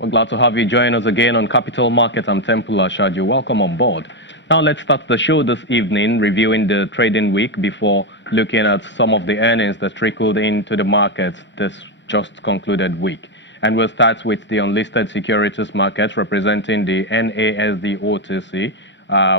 We're glad to have you join us again on Capital Markets. I'm Temple Ashaju. Welcome on board. Now let's start the show this evening reviewing the trading week before looking at some of the earnings that trickled into the markets this just concluded week. And we'll start with the unlisted securities markets representing the NASD OTC,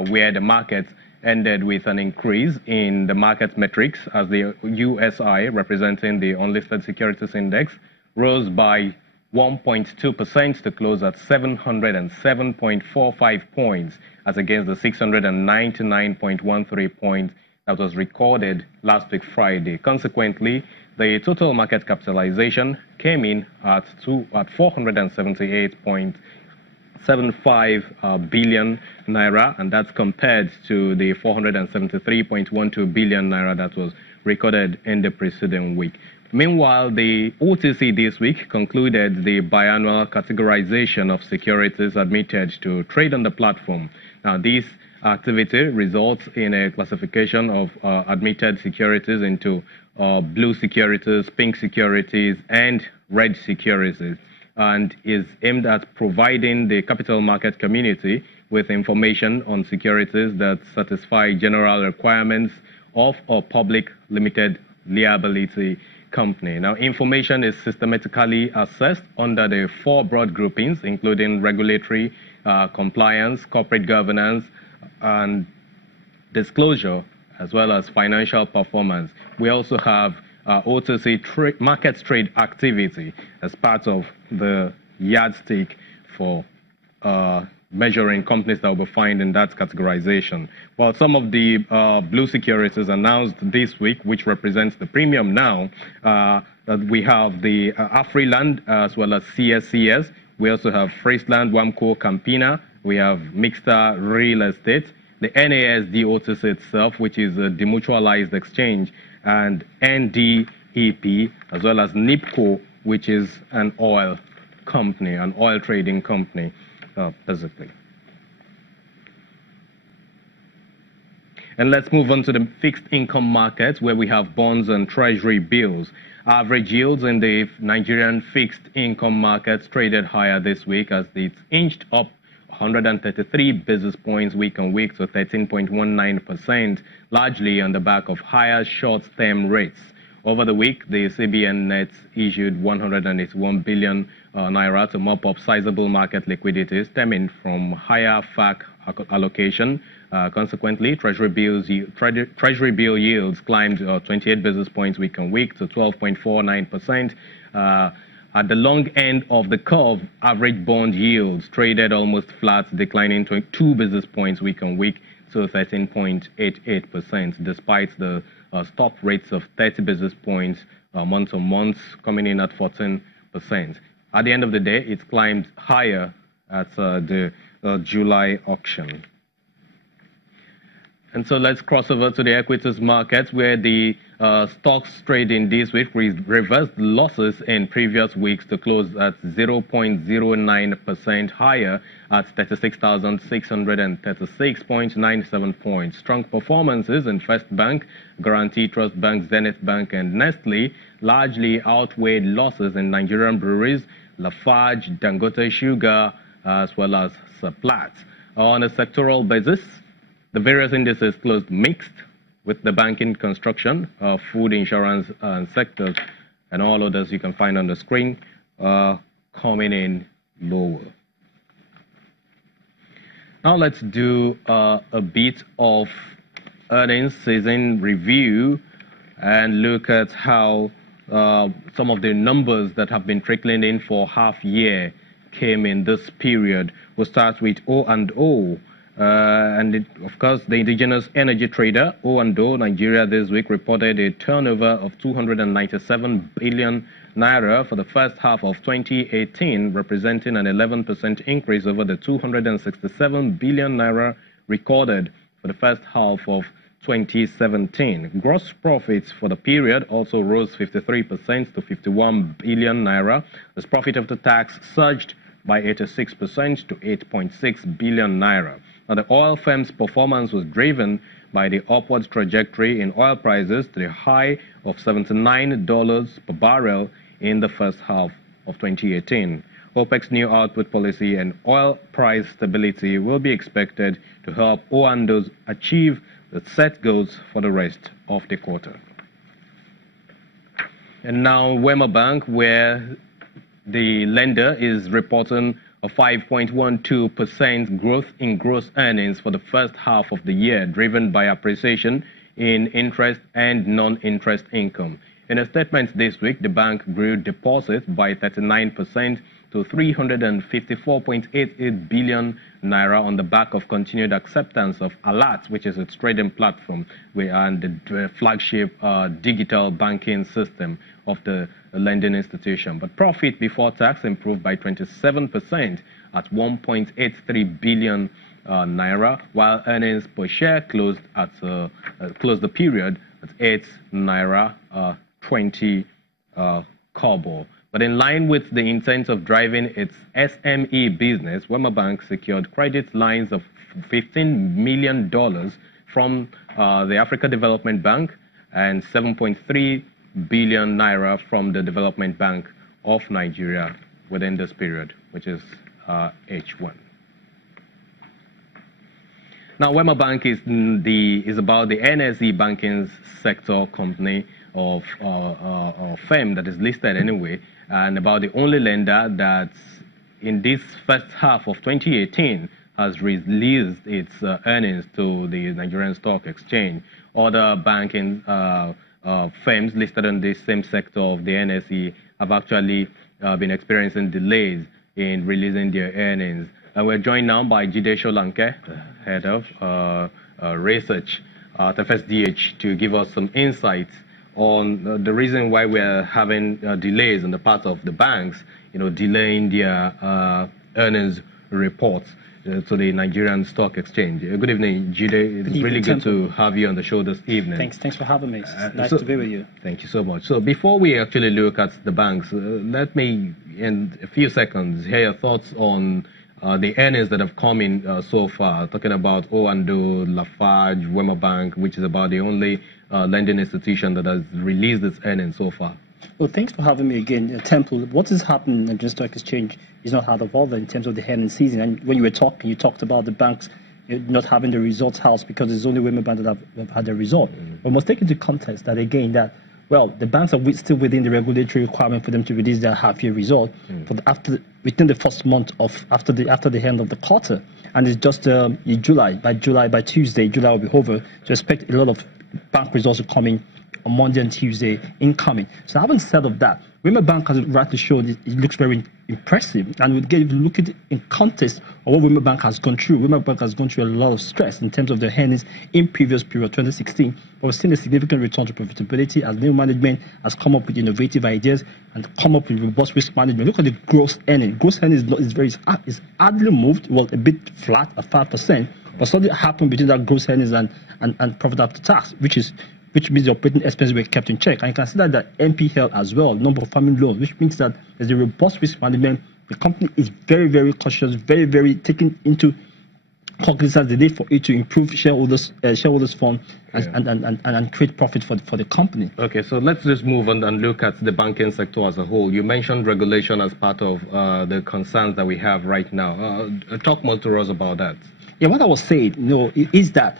where the market ended with an increase in the market metrics as the USI, representing the unlisted securities index, rose by 1.2% to close at 707.45 points as against the 699.13 points that was recorded last week Friday. Consequently, the total market capitalization came in at 478.75 billion naira, and that's compared to the 473.12 billion naira that was recorded in the preceding week. Meanwhile, the OTC this week concluded the biannual categorization of securities admitted to trade on the platform. Now, this activity results in a classification of admitted securities into blue securities, pink securities, and red securities, and is aimed at providing the capital market community with information on securities that satisfy general requirements of a public limited liability company. Now, information is systematically assessed under the four broad groupings, including regulatory, compliance, corporate governance, and disclosure, as well as financial performance. We also have OTC market trade activity as part of the yardstick for measuring companies that will be found in that categorization. While some of the blue securities announced this week, which represents the premium now, that we have the Afriland as well as CSCS. We also have Friesland, Wamco, Campina. We have Mixta Real Estate, the NASD OTC itself, which is a demutualized exchange, and NDEP, as well as NIPCO, which is an oil company, an oil trading company. Basically. And let's move on to the fixed income markets, where we have bonds and treasury bills. Average yields in the Nigerian fixed income markets traded higher this week as it inched up 133 basis points week on week to 13.19%, largely on the back of higher short-term rates. Over the week, the CBN Net issued 181 billion naira to mop up sizable market liquidity stemming from higher FAC allocation. Consequently, treasury bill yields climbed 28 basis points week on week to 12.49%. At the long end of the curve, average bond yields traded almost flat, declining 2 basis points week on week to 13.88%, despite the stop rates of 30 basis points month on month, coming in at 14%. At the end of the day, it climbed higher at the July auction. And so let's cross over to the equities markets, where the stocks trading this week reversed losses in previous weeks to close at 0.09% higher at 36,636.97 points. Strong performances in First Bank, Guarantee Trust Bank, Zenith Bank, and Nestle largely outweighed losses in Nigerian breweries, Lafarge, Dangote Sugar, as well as Seplat. On a sectoral basis, the various indices closed mixed, with the banking, construction, food, insurance, and sectors, and all others you can find on the screen coming in lower. Now let's do a bit of earnings season review and look at how some of the numbers that have been trickling in for half year came in this period. We'll start with O&O. Of course, the indigenous energy trader, O&O Nigeria, this week reported a turnover of 297 billion naira for the first half of 2018, representing an 11% increase over the 267 billion naira recorded for the first half of 2017. Gross profits for the period also rose 53% to 51 billion naira. As profit after tax surged by 86% to 8.6 billion naira. Now, the oil firm's performance was driven by the upward trajectory in oil prices to the high of $79 per barrel in the first half of 2018. OPEC's new output policy and oil price stability will be expected to help Oando achieve the set goals for the rest of the quarter. And now Wema Bank, where the lender is reporting a 5.12% growth in gross earnings for the first half of the year, driven by appreciation in interest and non-interest income. In a statement this week, the bank grew deposits by 39% to 354.88 billion naira on the back of continued acceptance of Alert, which is its trading platform and the flagship digital banking system of the lending institution. But profit before tax improved by 27% at 1.83 billion naira, while earnings per share closed the period at 8 naira 20 kobo. But in line with the intent of driving its SME business, Wema Bank secured credit lines of $15 million from the Africa Development Bank and 7.3 billion naira from the Development Bank of Nigeria within this period, which is H1. Now, Wema Bank is about the NSE banking sector company of firm that is listed anyway, and about the only lender that in this first half of 2018 has released its earnings to the Nigerian Stock Exchange. Other banking firms listed in this same sector of the NSE have actually been experiencing delays in releasing their earnings. And we're joined now by Jide Solanke, head of research at FSDH, to give us some insights on the reason why we're having delays on the part of the banks, delaying their earnings reports to the Nigerian Stock Exchange. Good evening, Jide. It's really good to have you on the show this evening. Thanks for having me. It's nice to be with you. Thank you so much. So before we actually look at the banks, let me, in a few seconds, hear your thoughts on the earnings that have come in so far, talking about Oando, Lafarge, Wema Bank, which is about the only lending institution that has released its earnings so far. Well, thanks for having me again. Temple, what has happened in the Nigerian Stock Exchange is not out of order in terms of the earnings season. And when you were talking, you talked about the banks not having the results house because it's only Wema Bank that have had the result. But we must take into context that, again, the banks are still within the regulatory requirement for them to release their half-year result within the first month after the end of the quarter, and it's just in July. By Tuesday, July will be over. So expect a lot of bank results to come in on Monday and Tuesday incoming. So having said of that, Wema Bank has rightly shown it looks very impressive, and if you look at it in context of what Wema Bank has gone through, Wema Bank has gone through a lot of stress in terms of their earnings in previous period, 2016, but we've seen a significant return to profitability as new management has come up with innovative ideas and come up with robust risk management. Look at the gross earning. Gross earning is hardly moved, well, a bit flat at 5%, but something happened between that gross earnings and profit after tax, which means the operating expenses were kept in check. And you consider that NPL as well, number of farming loans, which means that there's a robust risk management. The company is very, very cautious, very, very taking into cognizance the need for it to improve shareholders' fund and create profit for the company. Okay, so let's just move on and look at the banking sector as a whole. You mentioned regulation as part of the concerns that we have right now. Talk more to us about that. Yeah, what I was saying, is that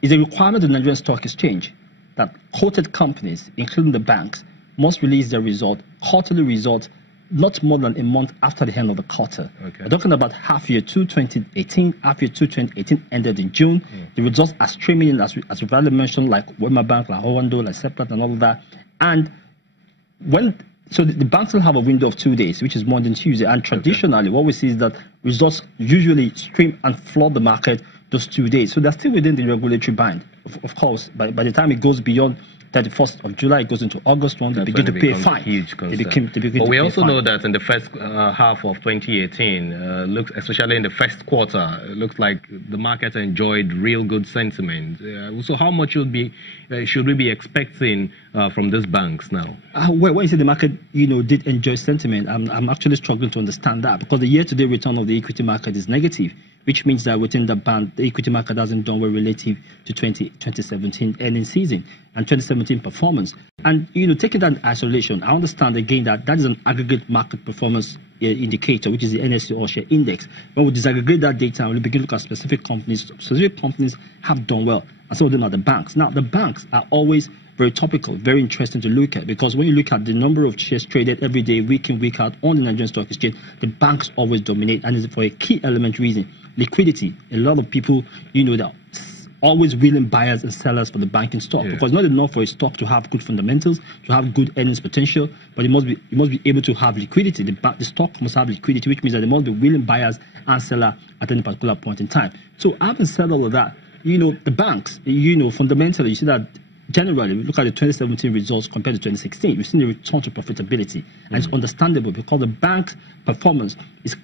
it's a requirement of the Nigerian Stock Exchange that quoted companies, including the banks, must release their quarterly results, not more than a month after the end of the quarter. Okay. We're talking about half year 2 2018. Half year 2 2018 ended in June. The results are streaming in, as we already mentioned, like Wema Bank, like Oando, like Seplat, and all of that. And so the banks will have a window of 2 days, which is Monday and Tuesday. And traditionally, what we see is that results usually stream and flood the market those 2 days. So they're still within the regulatory band. Of course, by the time it goes beyond 31st of July, it goes into August 1, they begin to pay a fine. Huge concern. But we also know that in the first half of 2018, especially in the first quarter, it looks like the market enjoyed real good sentiment. So how much should we be expecting from these banks now? When you say the market, did enjoy sentiment, I'm actually struggling to understand that, because the year-to-date return of the equity market is negative, which means that within the band, the equity market hasn't done well relative to 2017 earnings season and 2017 performance. And, taking that in isolation, I understand again that is an aggregate market performance indicator, which is the NSE All Share Index. When we disaggregate that data and we begin to look at specific companies have done well, and some of them are the banks. Now, the banks are always very topical, very interesting to look at, because when you look at the number of shares traded every day, week in, week out on the Nigerian Stock Exchange, the banks always dominate, and it's for a key element reason: liquidity. A lot of people, that always willing buyers and sellers for the banking stock, because not enough for a stock to have good fundamentals, to have good earnings potential, but it must be able to have liquidity. The stock must have liquidity, which means that there must be willing buyers and sellers at any particular point in time. So having said all of that, the banks, fundamentally, you see that generally, we look at the 2017 results compared to 2016, we've seen a return to profitability. And it's understandable because the bank's performance is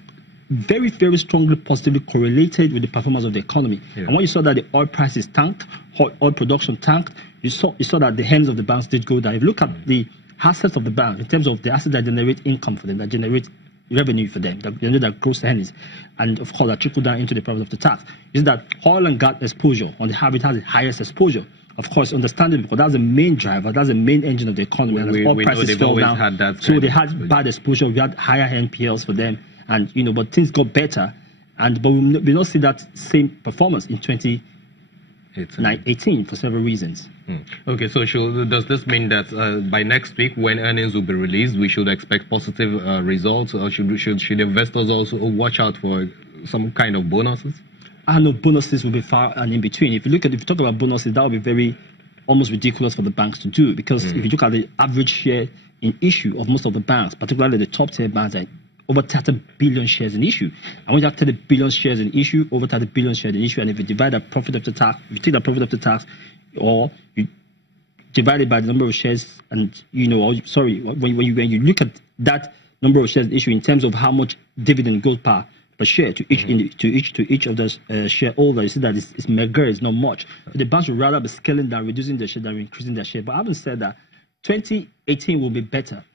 very, very strongly positively correlated with the performance of the economy. And when you saw that the oil prices tanked, oil production tanked, you saw that the hands of the banks did go down. If you look at the assets of the bank, in terms of the assets that generate income for them, that generate revenue for them, that gross earnings, and of course that trickle down into the profit of the tax, is that oil and gas exposure on the habit has the highest exposure. Of course, understandably, because that's the main driver, that's the main engine of the economy. And as oil prices fell down, so they had bad exposure. We had higher NPLs for them, and but things got better, but we not see that same performance in 2018 for several reasons. Okay, so does this mean that by next week, when earnings will be released, we should expect positive results, or should investors also watch out for some kind of bonuses? I know bonuses will be far and in between. If you talk about bonuses, that would be almost ridiculous for the banks to do, because if you look at the average share in issue of most of the banks, particularly the top tier banks, are over 30 billion shares in issue. And when you have 30 billion shares in issue, over 30 billion shares in issue, and if you divide that profit after tax, if you take that profit after tax, or you divide it by the number of shares, and when you look at that number of shares in issue in terms of how much dividend goes per share to each of the shareholders, you see that it's mega, it's not much. So the banks would rather be scaling down, reducing their share than increasing their share. But having said that, 2018 will be better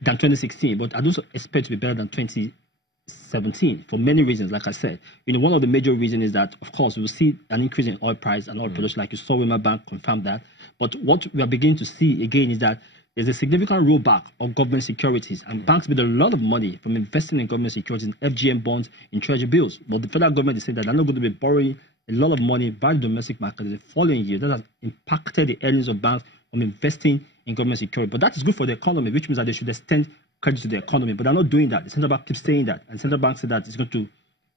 than 2016, but I do expect to be better than 2017 for many reasons. Like I said, one of the major reasons is that, of course, we will see an increase in oil price and oil production, like you saw Wema Bank confirm that. But what we are beginning to see again is that there's a significant rollback of government securities, and banks made a lot of money from investing in government securities, in FGM bonds, in treasury bills. But the federal government is saying that they're not going to be borrowing a lot of money by the domestic market in the following year. That has impacted the earnings of banks from investing in government security. But that is good for the economy, which means that they should extend credit to the economy. But they're not doing that. The central bank keeps saying that, and the central bank said that it's going to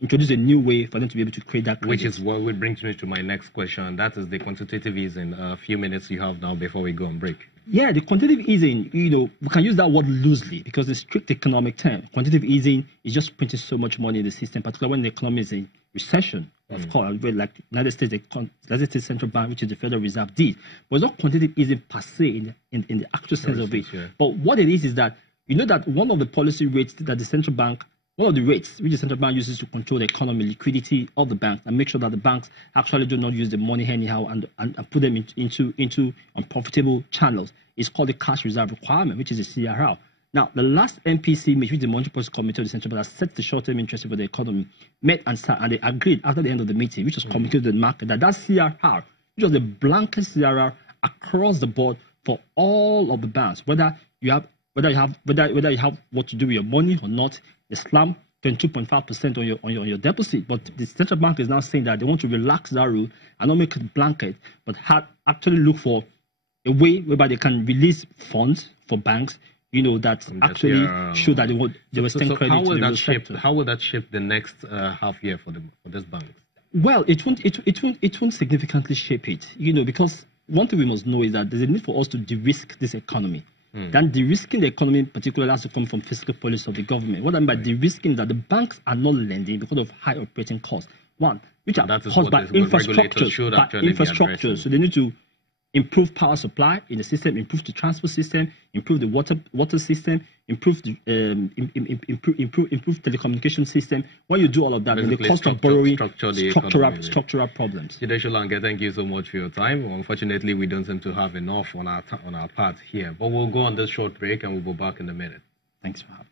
introduce a new way for them to be able to create that credit. Which is what will bring me to my next question, and that is the quantitative easing. A few minutes you have now before we go on break. Yeah, the quantitative easing, we can use that word loosely, because in strict economic terms, quantitative easing is just printing so much money in the system, particularly when the economy is in recession. Of course, like the United States Central Bank, which is the Federal Reserve, did. But it's not quantitative easing per se in the actual sense of it. Yeah. But what it is that, that one of the policy rates that the central bank, one of the rates which the central bank uses to control the economy, liquidity of the bank, and make sure that the banks actually do not use the money anyhow and put them into unprofitable channels, is called the cash reserve requirement, which is the CRR. Now, the last MPC, which is the Monetary Policy Committee of the Central Bank, that sets the short-term interest for the economy, met and they agreed after the end of the meeting, which was communicated to the market, that CRR, which was the blanket CRR across the board for all of the banks, whether you have what to do with your money or not, the slam 22.5% on your deposit. But the central bank is now saying that they want to relax that rule and not make it blanket, but actually look for a way whereby they can release funds for banks, that actually show that they will extend credit to the real sector. How will that shape the next half year for this bank? Well, it won't significantly shape it, because one thing we must know is that there's a need for us to de-risk this economy. Then de-risking the economy in particular has to come from fiscal policy of the government. What I mean by de-risking that the banks are not lending because of high operating costs. One, which are caused by infrastructure. So they need to improve power supply in the system, improve the transport system, improve the water system, improve the improve telecommunication system. When you do all of that, then the cost of borrowing structural problems. Jide Solanke, thank you so much for your time. Unfortunately, we don't seem to have enough on our part here, but we'll go on this short break and we'll go back in a minute. Thanks for having me.